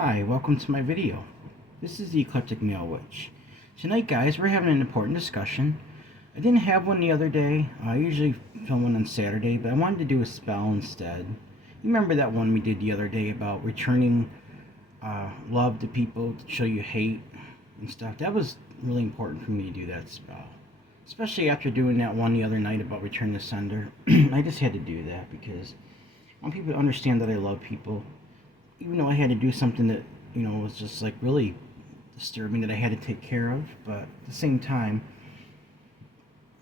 Hi, welcome to my video. This is the Eclectic Male Witch. Tonight, guys, we're having an important discussion. I didn't have one the other day. I usually film one on Saturday, but I wanted to do a spell instead. You remember that one we did the other day about returning love to people to show you hate and stuff? That was really important for me to do that spell. Especially after doing that one the other night about return the sender. I just had to do that because I want people to understand that I love people. Even though I had to do something that, was just like really disturbing that I had to take care of, but at the same time,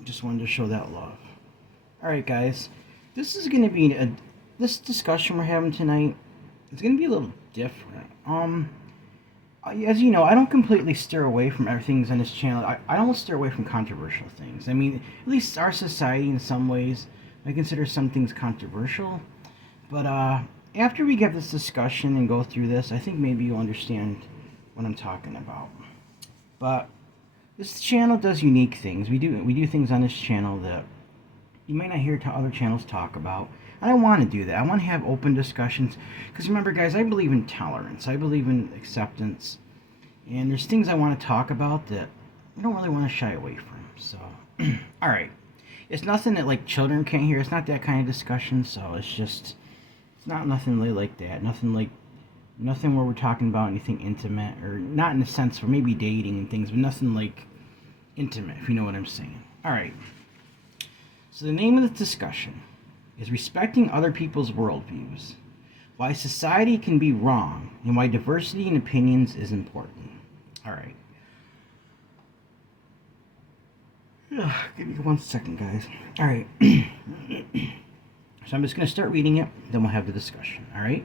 I just wanted to show that love. Alright, guys, this is going to be, this discussion we're having tonight, it's going to be a little different. As you know, I don't completely steer away from everything on this channel. I don't steer away from controversial things. I mean, at least our society in some ways, I consider some things controversial, but, after we get this discussion and go through this, I think maybe you'll understand what I'm talking about. But this channel does unique things. We do things on this channel that you may not hear other channels talk about. And I want to do that. I want to have open discussions. Because remember, guys, I believe in tolerance. I believe in acceptance. And there's things I want to talk about that I don't really want to shy away from. So, alright. It's nothing that, like, children can't hear. It's not that kind of discussion. So, it's not nothing really like that. Nothing where we're talking about anything intimate, or not in the sense for maybe dating and things, but nothing like intimate, if you know what I'm saying. Alright. So the name of the discussion is Respecting Other People's Worldviews. Why Society Can Be Wrong, and Why Diversity in Opinions is Important. Alright. Give me 1 second, guys. Alright. So I'm just going to start reading it, then we'll have the discussion, alright?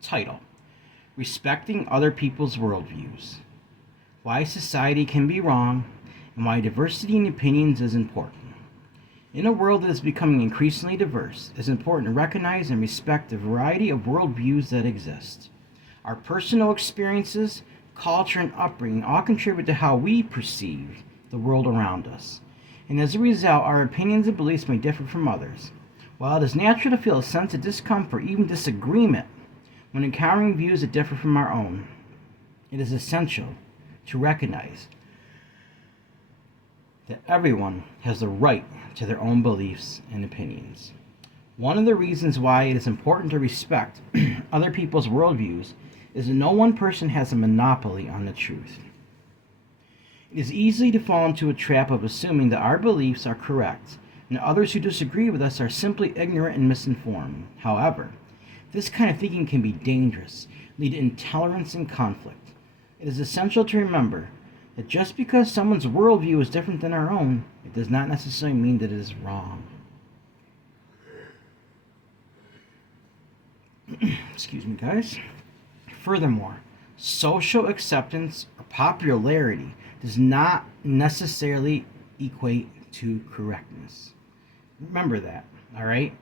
Title: Respecting Other People's Worldviews. Why Society Can Be Wrong, and Why Diversity in Opinions is Important. In a world that is becoming increasingly diverse, it is important to recognize and respect the variety of worldviews that exist. Our personal experiences, culture, and upbringing all contribute to how we perceive the world around us. And as a result, our opinions and beliefs may differ from others. While it is natural to feel a sense of discomfort, even disagreement, when encountering views that differ from our own, it is essential to recognize that everyone has the right to their own beliefs and opinions. One of the reasons why it is important to respect other people's worldviews is that no one person has a monopoly on the truth. It is easy to fall into a trap of assuming that our beliefs are correct, and others who disagree with us are simply ignorant and misinformed. However, this kind of thinking can be dangerous, lead to intolerance and conflict. It is essential to remember that just because someone's worldview is different than our own, it does not necessarily mean that it is wrong. Excuse me, guys. Furthermore, social acceptance or popularity does not necessarily equate to correctness. Remember that, alright?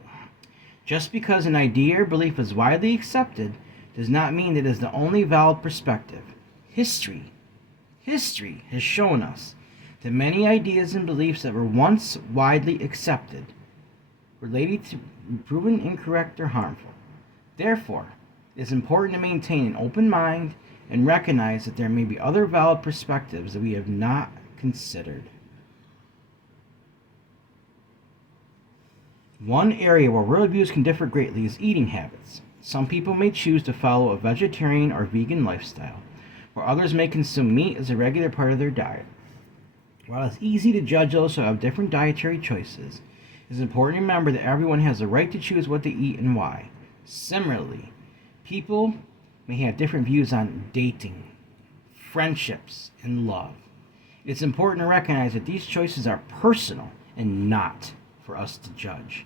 Just because an idea or belief is widely accepted does not mean that it is the only valid perspective. History has shown us that many ideas and beliefs that were once widely accepted were later to be proven incorrect or harmful. Therefore, it is important to maintain an open mind and recognize that there may be other valid perspectives that we have not considered. One area where worldviews can differ greatly is eating habits. Some people may choose to follow a vegetarian or vegan lifestyle, while others may consume meat as a regular part of their diet. While it's easy to judge those who have different dietary choices, it is important to remember that everyone has the right to choose what to eat and why. Similarly, people may have different views on dating, friendships, and love. It's important to recognize that these choices are personal and not for us to judge.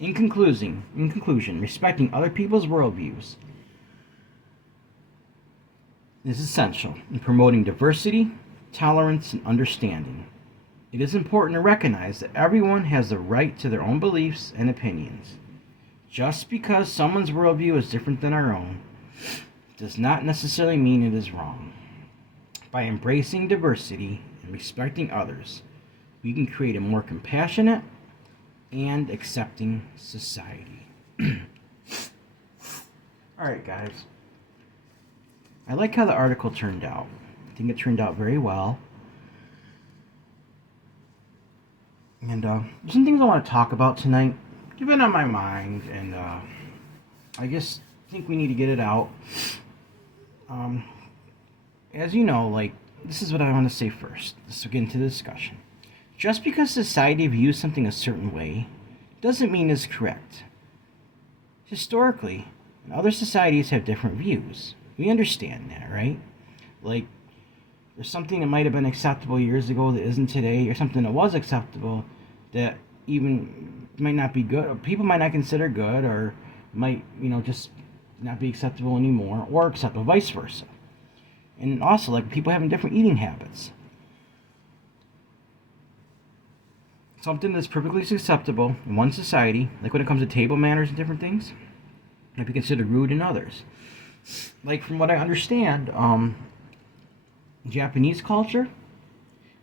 In conclusion, respecting other people's worldviews is essential in promoting diversity, tolerance, and understanding. It is important to recognize that everyone has the right to their own beliefs and opinions. Just because someone's worldview is different than our own does not necessarily mean it is wrong. By embracing diversity and respecting others, we can create a more compassionate and accepting society. Alright, guys. I like how the article turned out. I think it turned out very well. And there's some things I want to talk about tonight. You've been on my mind, and I just think we need to get it out. Um, as you know, this is what I want to say first. Let's get into the discussion. Just because society views something a certain way doesn't mean it's correct. Historically, other societies have different views. We understand that, right? Like, there's something that might have been acceptable years ago that isn't today, or something that was acceptable that even might not be good, or people might not consider good, or might, just not be acceptable anymore, or acceptable, vice versa. And also, people having different eating habits. Something that's perfectly acceptable in one society, like when it comes to table manners and different things, might be considered rude in others. Like, from what I understand, Japanese culture,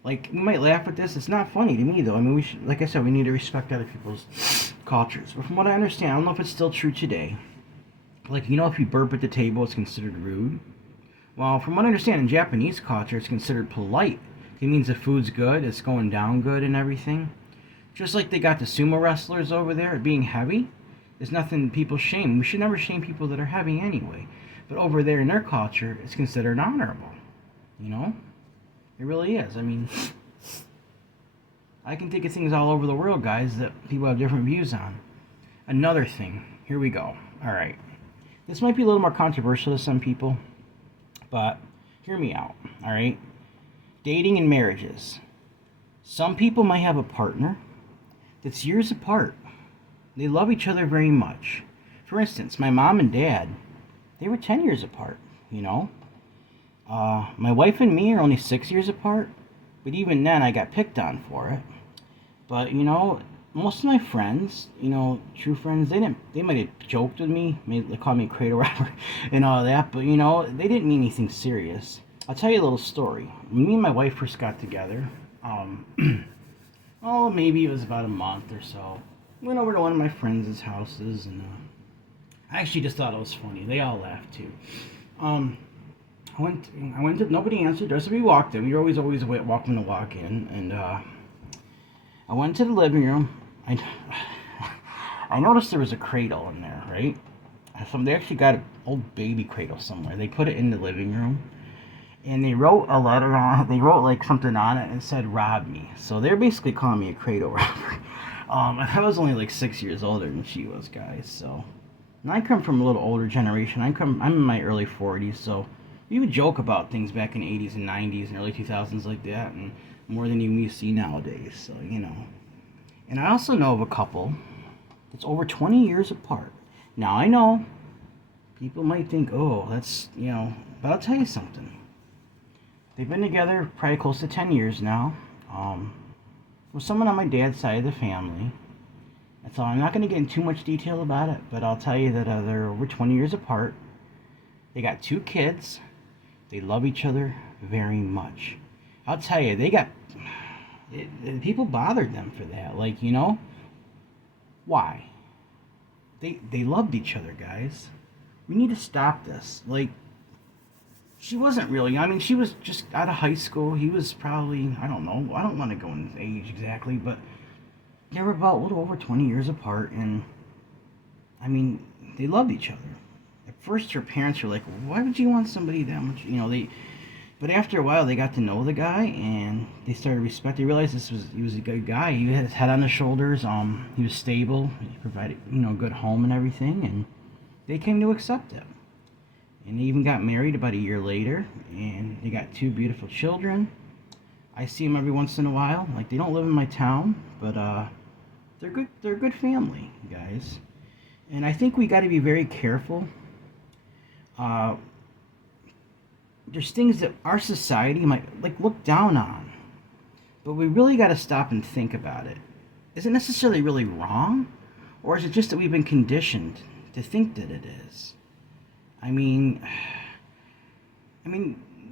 we might laugh at this. It's not funny to me, though. I mean, we should, like I said, we need to respect other people's cultures. But from what I understand, I don't know if it's still true today. If you burp at the table, it's considered rude. Well, from what I understand, in Japanese culture, it's considered polite. It means the food's good, it's going down good and everything. Just like they got the sumo wrestlers over there being heavy, there's nothing people shame. We should never shame people that are heavy anyway. But over there in their culture, it's considered honorable. It really is. I mean, I can think of things all over the world, guys, that people have different views on. Another thing. Here we go. All right. This might be a little more controversial to some people, but hear me out. All right. Dating and marriages. Some people might have a partner that's years apart. They love each other very much. For instance, my mom and dad, they were 10 years apart, My wife and me are only 6 years apart, but even then I got picked on for it. But, most of my friends, true friends, they might have joked with me, they called me a cradle robber and all that, but, they didn't mean anything serious. I'll tell you a little story. When me and my wife first got together, well, maybe it was about a month or so. Went over to one of my friends' houses, and I actually just thought it was funny. They all laughed too. I went to, nobody answered us. We walked in. We were always welcome to walk in, and I went to the living room. I noticed there was a cradle in there, right? They actually got an old baby cradle somewhere. They put it in the living room. And they wrote a letter on it. They wrote something on it and said, "Rob me." So they're basically calling me a cradle robber. I was only 6 years older than she was, guys. So, and I come from a little older generation. I'm in my early 40s. So we would joke about things back in the 80s and 90s and early 2000s like that, and more than even you see nowadays. So And I also know of a couple that's over 20 years apart. Now I know people might think, oh, that's but I'll tell you something. They've been together probably close to 10 years now. With someone on my dad's side of the family. That's all. I'm not going to get into too much detail about it, but I'll tell you that they're over 20 years apart. They got 2 kids. They love each other very much. I'll tell you, people bothered them for that. Why? They loved each other, guys. We need to stop this. She wasn't really, she was just out of high school. He was probably, I don't know, I don't want to go into age exactly, but they were about a little over 20 years apart, and, they loved each other. At first, her parents were like, why would you want somebody that much, but after a while, they got to know the guy, and they started respect. They realized he was a good guy. He had his head on his shoulders, he was stable, he provided, a good home and everything, and they came to accept it. And they even got married about a year later, and they got 2 beautiful children. I see them every once in a while. They don't live in my town, but they're good. They're a good family, guys. And I think we got to be very careful. There's things that our society might look down on, but we really got to stop and think about it. Is it necessarily really wrong, or is it just that we've been conditioned to think that it is?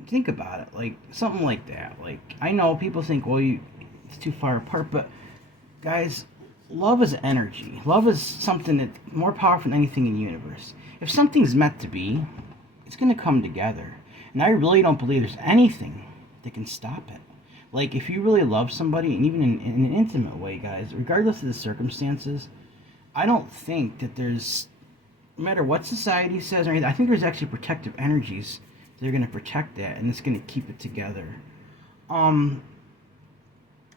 Think about it, something like that. I know people think, well, it's too far apart, but guys, love is energy. Love is something that's more powerful than anything in the universe. If something's meant to be, it's going to come together. And I really don't believe there's anything that can stop it. Like, if you really love somebody, and even in an intimate way, guys, regardless of the circumstances, I don't think that there's, no matter what society says or anything, I think there's actually protective energies that are going to protect that, and it's going to keep it together. Um,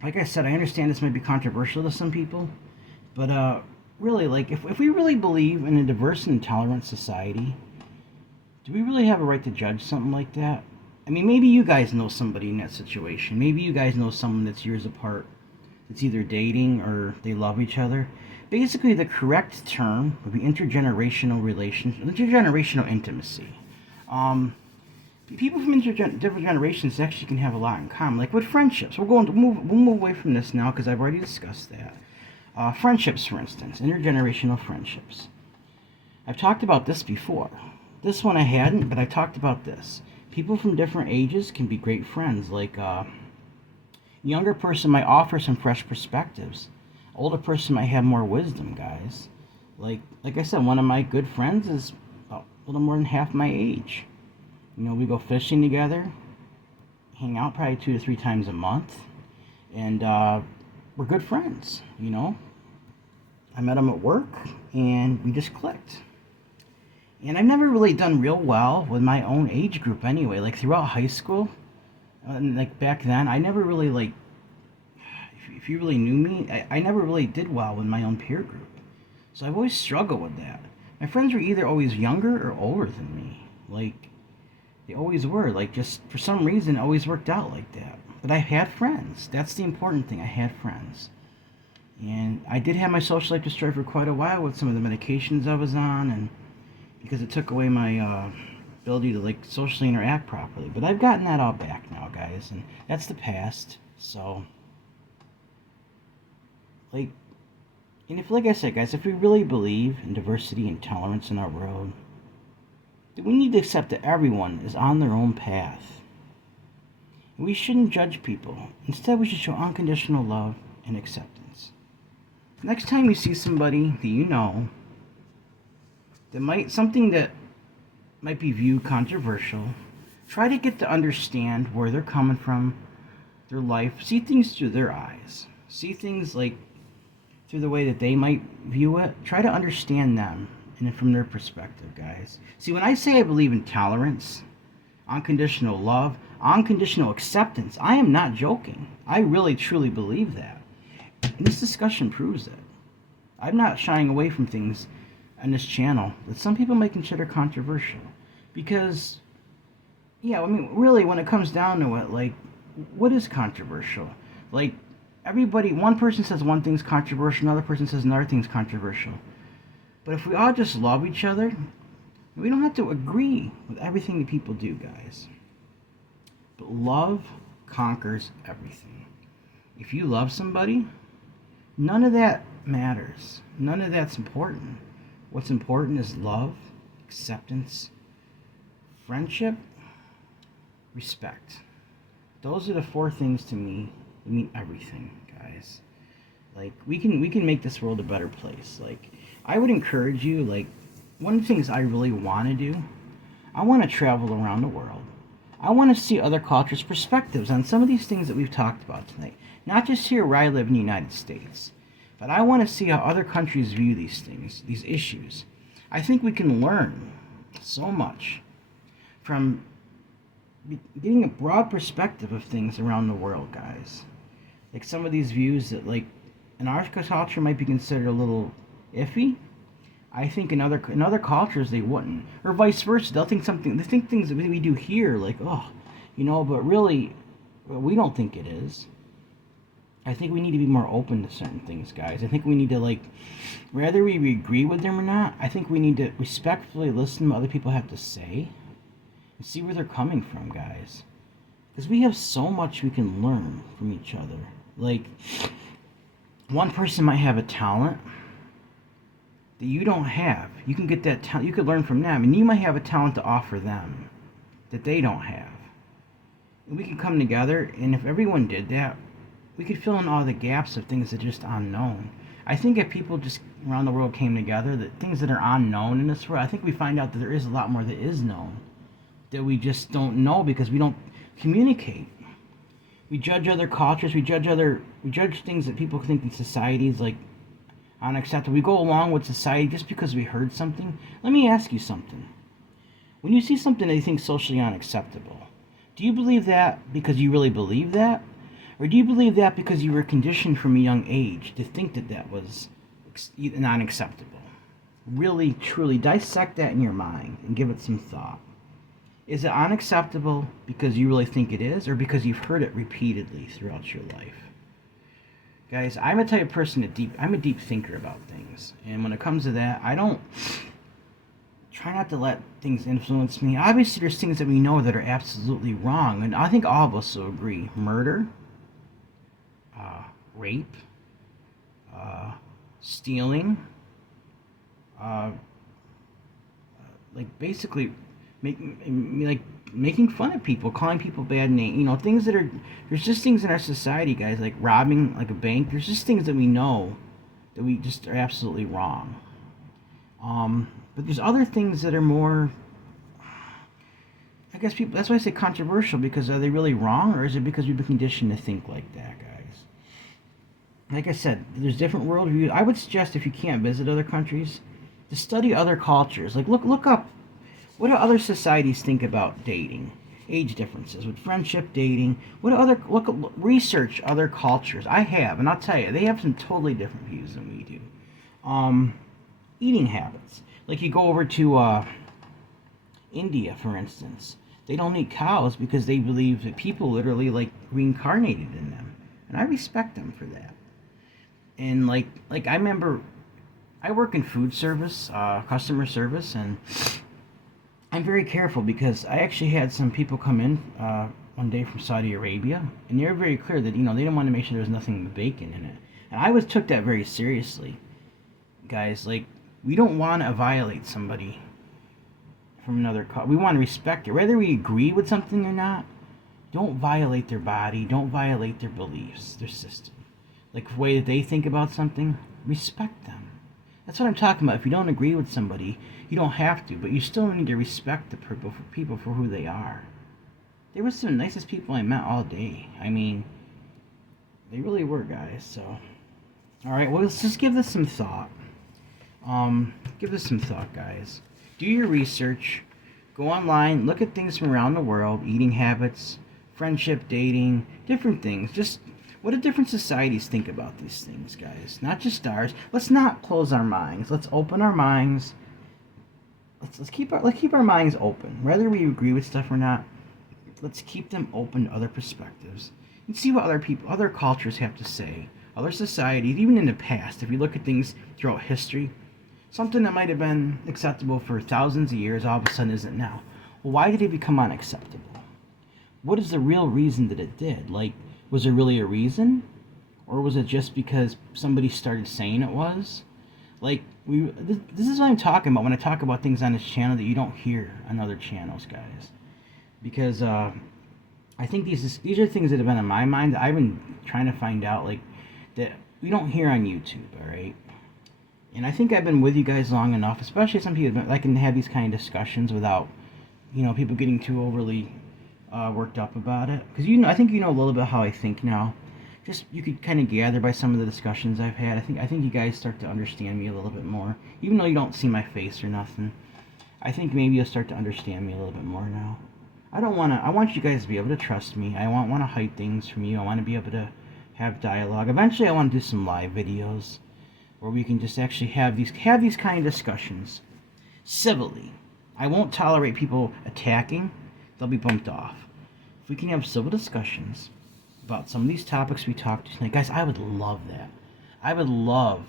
like I said, I understand this might be controversial to some people, but really, like, if we really believe in a diverse and tolerant society, do we really have a right to judge something like that? I mean, maybe you guys know somebody in that situation. Maybe you guys know someone that's years apart, that's either dating or they love each other. Basically, the correct term would be intergenerational relations, intergenerational intimacy. Um, People from different generations actually can have a lot in common, like with friendships. We'll move away from this now because I've already discussed that. Friendships, for instance, intergenerational friendships. I've talked about this before. This one I hadn't, but I talked about this. People from different ages can be great friends. Like younger person might offer some fresh perspectives. Older person might have more wisdom, guys. Like I said, one of my good friends is about a little more than half my age. You know, we go fishing together, hang out probably 2 to 3 times a month, and we're good friends. You know, I met him at work, and we just clicked. And I've never really done real well with my own age group anyway. Like throughout high school, and like back then, I never really like. If you really knew me, I never really did well with my own peer group. So I've always struggled with that. My friends were either always younger or older than me. Like they always were. Like just for some reason, it always worked out like that. But I had friends. That's the important thing. I had friends. And I did have my social life destroyed for quite a while with some of the medications I was on, and because it took away my ability to like socially interact properly. But I've gotten that all back now, guys, and that's the past. So, like, and if, like I said, guys, if we really believe in diversity and tolerance in our world, then we need to accept that everyone is on their own path. And we shouldn't judge people. Instead, we should show unconditional love and acceptance. Next time you see somebody that you know something that might be viewed controversial, try to get to understand where they're coming from, their life, see things through their eyes, see things like through the way that they might view it. Try to understand them and from their perspective, guys. See, when I say I believe in tolerance, unconditional love, unconditional acceptance, I am not joking. I really truly believe that. And this discussion proves it. I'm not shying away from things on this channel that some people may consider controversial. Because, yeah, I mean, really, when it comes down to it, like, what is controversial? Like, everybody, one person says one thing's controversial, another person says another thing's controversial. But if we all just love each other, we don't have to agree with everything that people do, guys. But love conquers everything. If you love somebody, none of that matters. None of that's important. What's important is love, acceptance, friendship, respect. Those are the 4 things to me that mean everything, guys. Like, we can make this world a better place. Like, I would encourage you, like, one of the things I really want to do, I want to travel around the world. I want to see other cultures' perspectives on some of these things that we've talked about tonight. Not just here where I live in the United States, but I want to see how other countries view these things, these issues. I think we can learn so much from getting a broad perspective of things around the world, guys. Like some of these views that, like, in our culture might be considered a little iffy. I think in other cultures they wouldn't, or vice versa. They think things that we do here, like, oh, you know, but really, we don't think it is. I think we need to be more open to certain things, guys. I think we need to, like, whether we agree with them or not, I think we need to respectfully listen to what other people have to say and see where they're coming from, guys. Because we have so much we can learn from each other. Like, one person might have a talent that you don't have. You can get that talent, you could learn from them, and you might have a talent to offer them that they don't have. And we can come together, and if everyone did that, we could fill in all the gaps of things that are just unknown. I think if people just around the world came together, that things that are unknown in this world, I think we find out that there is a lot more that is known that we just don't know because we don't communicate. We judge other cultures. We judge things that people think in society is like unacceptable. We go along with society just because we heard something. Let me ask you something. When you see something that you think socially unacceptable, do you believe that because you really believe that? Or do you believe that because you were conditioned from a young age to think that that was non acceptable? Really, truly dissect that in your mind and give it some thought. Is it unacceptable because you really think it is, or because you've heard it repeatedly throughout your life? Guys, I'm a type of person I'm a deep thinker about things. And when it comes to that, I don't try not to let things influence me. Obviously, there's things that we know that are absolutely wrong. And I think all of us will agree. Murder, rape, stealing, like basically making fun of people, calling people bad names, things that are, there's just things in our society, guys, like robbing like a bank. There's just things that we know that we just are absolutely wrong. But there's other things that are more, I guess people, that's why I say controversial, because are they really wrong, or is it because we've been conditioned to think like that, guys? Like I said, there's different worldviews. I would suggest, if you can't visit other countries, to study other cultures. Like look up, what do other societies think about dating, age differences, with friendship, dating? Research other cultures. I have, and I'll tell you, they have some totally different views than we do. Eating habits. Like you go over to India, for instance. They don't eat cows because they believe that people literally like reincarnated in them, and I respect them for that. And like I remember, I work in food service, customer service, and I'm very careful because I actually had some people come in one day from Saudi Arabia, and they were very clear that they didn't want to make sure there was nothing but bacon in it, and I took that very seriously, guys. Like, we don't want to violate somebody from another culture. We want to respect it, whether we agree with something or not. Don't violate their body. Don't violate their beliefs, their system, like the way that they think about something. Respect them. That's what I'm talking about. If you don't agree with somebody, you don't have to, but you still need to respect the people for who they are. They were some of the nicest people I met all day. I mean, they really were, guys. So, all right, well, let's just give this some thought. Give this some thought, guys. Do your research. Go online. Look at things from around the world. Eating habits, friendship, dating, different things. Just what do different societies think about these things, guys? Not just ours. Let's not close our minds. Let's open our minds. Let's keep our minds open. Whether we agree with stuff or not, let's keep them open to other perspectives and see what other cultures have to say. Other societies, even in the past, if you look at things throughout history, something that might have been acceptable for thousands of years all of a sudden isn't now. Well, why did it become unacceptable? What is the real reason that it did? Like, was there really a reason? Or was it just because somebody started saying it was? Like, this is what I'm talking about when I talk about things on this channel that you don't hear on other channels, guys. Because I think these are things that have been on my mind that I've been trying to find out, like, that we don't hear on YouTube, all right? And I think I've been with you guys long enough, especially some people that can have these kind of discussions without, people getting too overly worked up about it. Because I think you know a little bit how I think now. Just you could kind of gather by some of the discussions I've had. I think you guys start to understand me a little bit more, even though you don't see my face or nothing. I think maybe you'll start to understand me a little bit more now. I want you guys to be able to trust me. I want to hide things from you. I want to be able to have dialogue. Eventually, I want to do some live videos where we can just actually have these kind of discussions civilly. I won't tolerate people attacking. They'll be bumped off. If we can have civil discussions about some of these topics we talked tonight, guys, I would love that. I would love,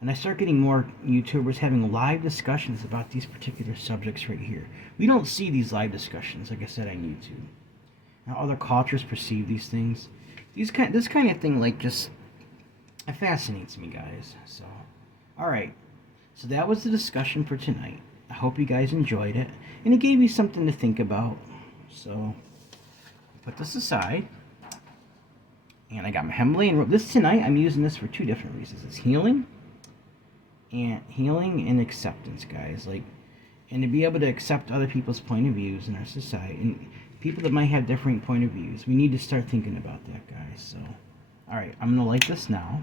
and I start getting more YouTubers having live discussions about these particular subjects right here. We don't see these live discussions, like I said, on YouTube. How other cultures perceive these things. This kind of thing, like, just, it fascinates me, guys. So, alright. So that was the discussion for tonight. I hope you guys enjoyed it. And it gave you something to think about. So, put this aside. And I got my Himalayan rope. This tonight, I'm using this for two different reasons. It's healing and acceptance, guys. Like, and to be able to accept other people's point of views in our society and people that might have different point of views. We need to start thinking about that, guys. So, all right, I'm gonna light this now.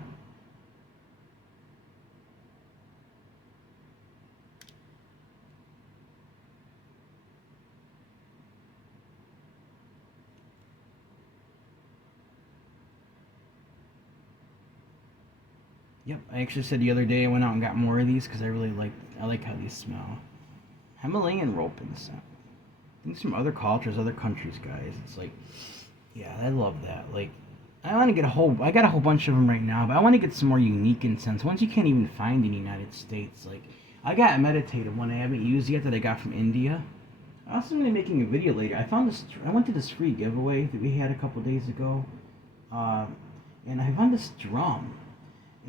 Yep, I actually said the other day I went out and got more of these because I like how these smell. Himalayan rope incense. Things from other cultures, other countries, guys. It's like, yeah, I love that. Like, I got a whole bunch of them right now, but I want to get some more unique incense. Ones you can't even find in the United States. Like, I got a meditative one I haven't used yet that I got from India. I also going to be making a video later. I went to this free giveaway that we had a couple days ago. Uh, and I found this drum.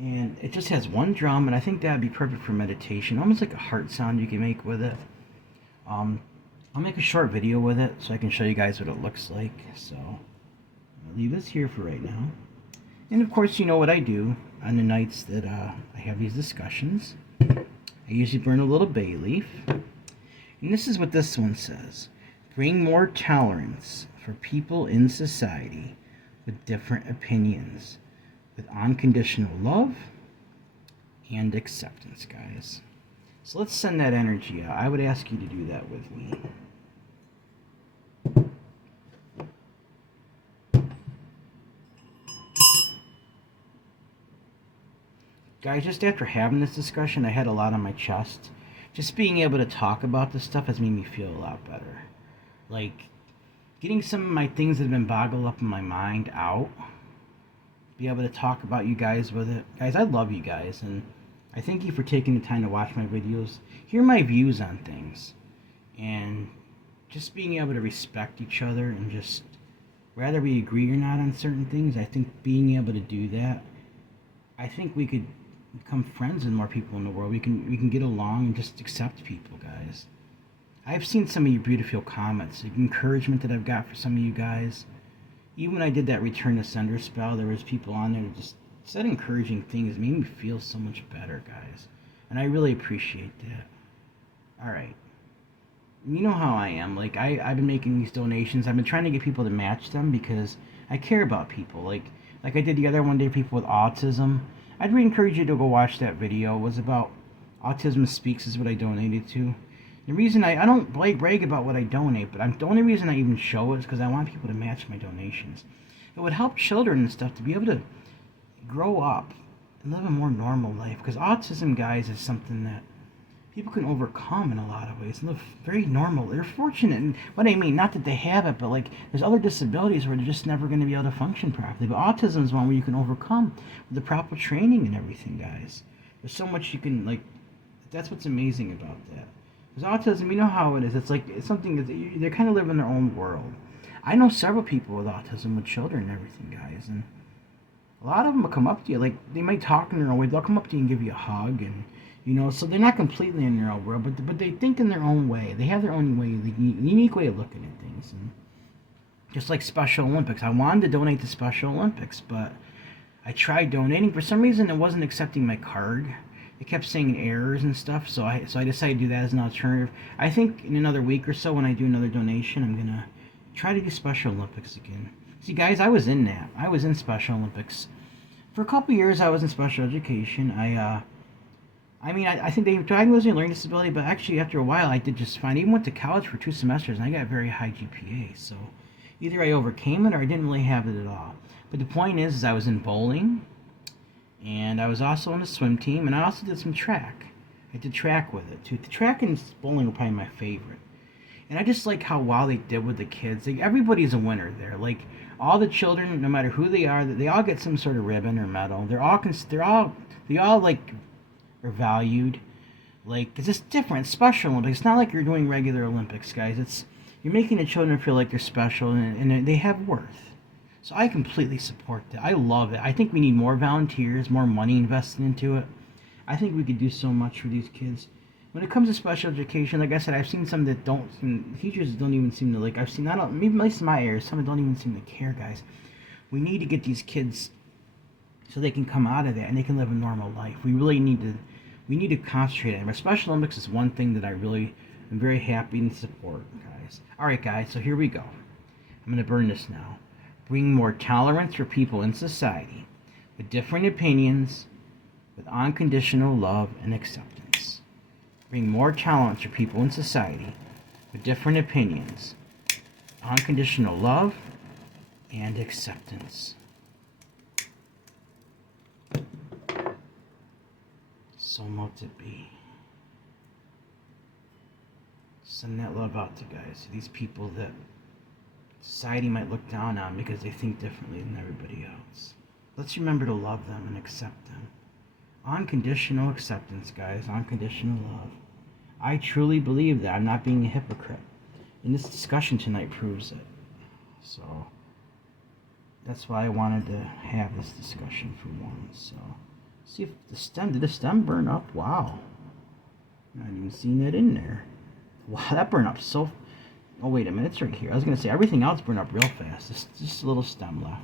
And it just has one drum, and I think that'd be perfect for meditation. Almost like a heart sound you can make with it. I'll make a short video with it so I can show you guys what it looks like. So I'll leave this here for right now. And of course, you know what I do on the nights that I have these discussions. I usually burn a little bay leaf. And this is what this one says. Bring more tolerance for people in society with different opinions, with unconditional love and acceptance, guys. So let's send that energy out. I would ask you to do that with me. Guys, just after having this discussion, I had a lot on my chest. Just being able to talk about this stuff has made me feel a lot better. Like, getting some of my things that have been boggled up in my mind out. Be able to talk about you guys with it. Guys, I love you guys, and I thank you for taking the time to watch my videos, hear my views on things, and just being able to respect each other and just, whether we agree or not on certain things, I think being able to do that, I think we could become friends with more people in the world. We can get along and just accept people, guys. I've seen some of your beautiful comments, the encouragement that I've got for some of you guys. Even when I did that Return to Sender spell, there was people on there that just said encouraging things. It made me feel so much better, guys. And I really appreciate that. Alright. You know how I am. Like, I've been making these donations. I've been trying to get people to match them because I care about people. Like I did the other one day, people with autism. I'd really encourage you to go watch that video. It was about Autism Speaks is what I donated to. The reason I don't brag about what I donate, but the only reason I even show it is because I want people to match my donations. It would help children and stuff to be able to grow up and live a more normal life. Because autism, guys, is something that people can overcome in a lot of ways and live very normal. They're fortunate, and what I mean, not that they have it, but like there's other disabilities where they're just never going to be able to function properly. But autism is one where you can overcome with the proper training and everything, guys. There's so much you can, like, that's what's amazing about that. Because autism, you know how it is. It's something that they kind of live in their own world. I know several people with autism, with children and everything, guys, and a lot of them will come up to you. Like, they might talk in their own way. They'll come up to you and give you a hug, and so they're not completely in their own world, but they think in their own way. They have their own way, the unique way of looking at things. And just like Special Olympics, I wanted to donate to Special Olympics, but I tried donating. For some reason, it wasn't accepting my card. It kept saying errors and stuff, so I decided to do that as an alternative. I think in another week or so, when I do another donation, I'm gonna try to do Special Olympics again. See, guys, I was in that. I was in Special Olympics for a couple years. I was in special education. I think they diagnosed me with learning disability, but actually after a while, I did just fine. I even went to college for 2 semesters, and I got a very high GPA. So either I overcame it or I didn't really have it at all. But the point is I was in bowling. And I was also on the swim team, and I also did some track. I did track with it, too. The track and bowling were probably my favorite. And I just like how well they did with the kids. Everybody's a winner there. Like, all the children, no matter who they all get some sort of ribbon or medal. They all like, are valued. Like, it's just different. It's Special Olympics. It's not like you're doing regular Olympics, guys. You're making the children feel like they're special, and they have worth. So I completely support that. I love it. I think we need more volunteers, more money invested into it. I think we could do so much for these kids. When it comes to special education, like I said, I've seen some that teachers don't even seem to like. Maybe at least in my area, some that don't even seem to care, guys. We need to get these kids so they can come out of that and they can live a normal life. We need to concentrate on it. Special Olympics is one thing that I really I'm very happy and support, guys. Alright, guys, so here we go. I'm going to burn this now. Bring more tolerance for people in society with different opinions, with unconditional love and acceptance. Bring more tolerance for people in society with different opinions, unconditional love and acceptance. So mote it be. Send that love out to guys, to these people that society might look down on because they think differently than everybody else. Let's remember to love them and accept them. Unconditional acceptance, guys. Unconditional love. I truly believe that. I'm not being a hypocrite. And this discussion tonight proves it. So, that's why I wanted to have this discussion for one. So, see if did the stem burn up? Wow. I hadn't even seen that in there. Wow, that burned up so... Oh, wait a minute, it's right here. I was going to say, everything else burned up real fast. Just a little stem left.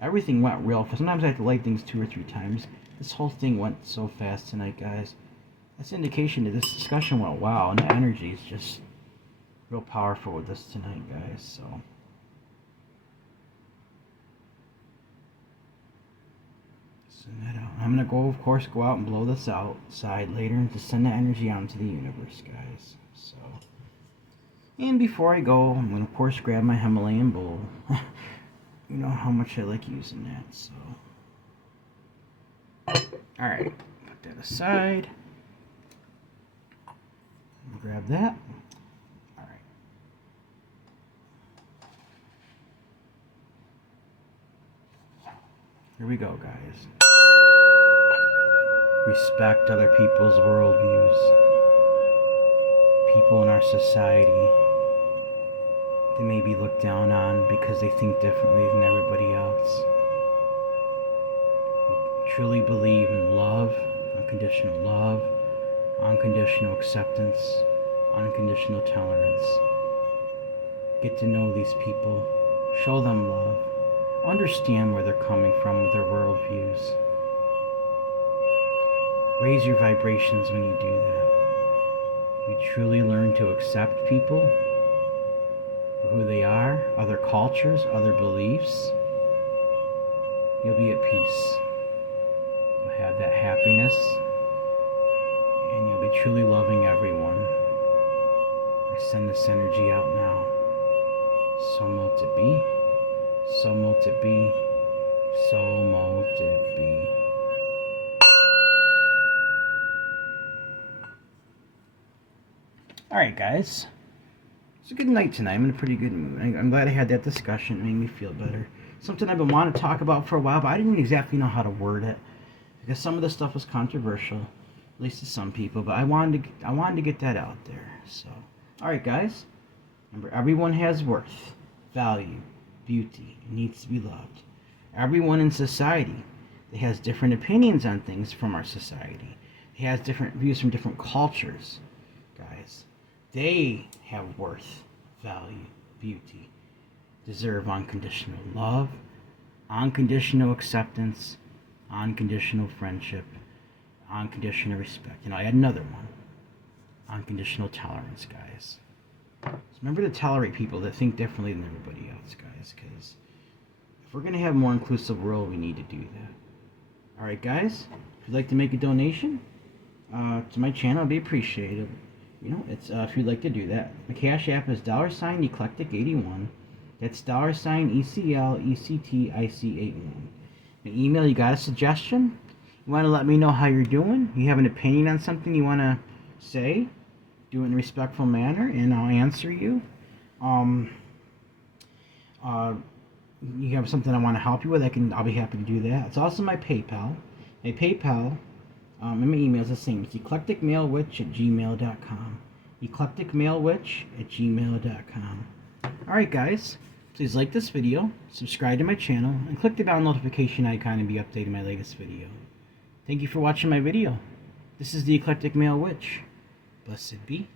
Everything went real fast. Sometimes I have to light things 2 or 3 times. This whole thing went so fast tonight, guys. That's an indication that this discussion went wow, and the energy is just real powerful with this tonight, guys. So, send that out. I'm going to go, of course, go out and blow this outside later and just send that energy out into the universe, guys. So... And before I go, I'm going to, of course, grab my Himalayan bowl. You know how much I like using that, so... Alright, put that aside. Grab that. Alright. Here we go, guys. Respect other people's worldviews. People in our society they may be looked down on because they think differently than everybody else. We truly believe in love, unconditional acceptance, unconditional tolerance. Get to know these people, show them love, understand where they're coming from with their worldviews. Raise your vibrations when you do that. You truly learn to accept people for who they are, other cultures, other beliefs. You'll be at peace. You'll have that happiness, and you'll be truly loving everyone. I send this energy out now. So mote it be. So mote it be. So mote it be. Alright, guys. It's a good night tonight. I'm in a pretty good mood. I'm glad I had that discussion. It made me feel better. Something I've been wanting to talk about for a while, but I didn't exactly know how to word it. Because some of the stuff was controversial, at least to some people. But I wanted to get that out there. So, alright, guys. Remember, everyone has worth, value, beauty, and needs to be loved. Everyone in society that has different opinions on things from our society. He has different views from different cultures, guys. They have worth, value, beauty, deserve unconditional love, unconditional acceptance, unconditional friendship, unconditional respect. And I had another one. Unconditional tolerance, guys. So remember to tolerate people that think differently than everybody else, guys, because if we're going to have a more inclusive world, we need to do that. Alright, guys, if you'd like to make a donation to my channel, it'd be appreciated. You know, it's if you'd like to do that. My Cash App is $eclectic81. That's $ECLECTIC81. My email, you got a suggestion? You want to let me know how you're doing? You have an opinion on something you want to say? Do it in a respectful manner, and I'll answer you. You have something I want to help you with, I'll be happy to do that. It's also my PayPal. My PayPal and my email is the same. It's eclecticmalewitch@gmail.com. eclecticmalewitch@gmail.com. Alright, guys. Please like this video, subscribe to my channel, and click the bell notification icon to be updated my latest video. Thank you for watching my video. This is the Eclectic Male Witch. Blessed be.